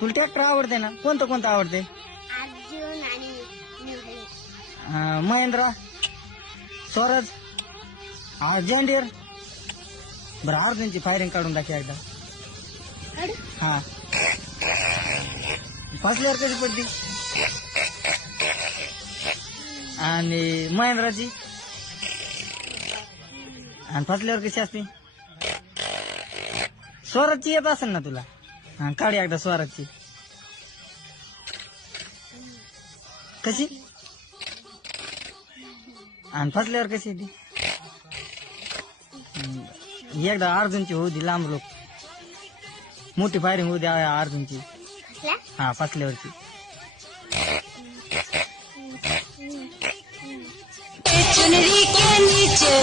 तुला ट्रॅक्टर आवडते ना? कोणतं कोणतं आवडते? अर्जुन आणि महिंद्रा, स्वराज, जॉन्डियर. बरं अर्जुनची फायरिंग काढून दाखव एकदा. हा फसल्यावर कधी पडती? आणि महिंद्राची आणि फसल्यावर कशी असते? स्वराजची येत असेल ना तुला? हा काढ एकदा स्वराजची. कशी? आणि फसल्यावर कशी येते? एकदा अर्जुनची होऊ दे, लांब लोक मोठी फायरिंग होऊ द्या अर्जुनची. हा फसल्यावरची. चुनरी के नीचे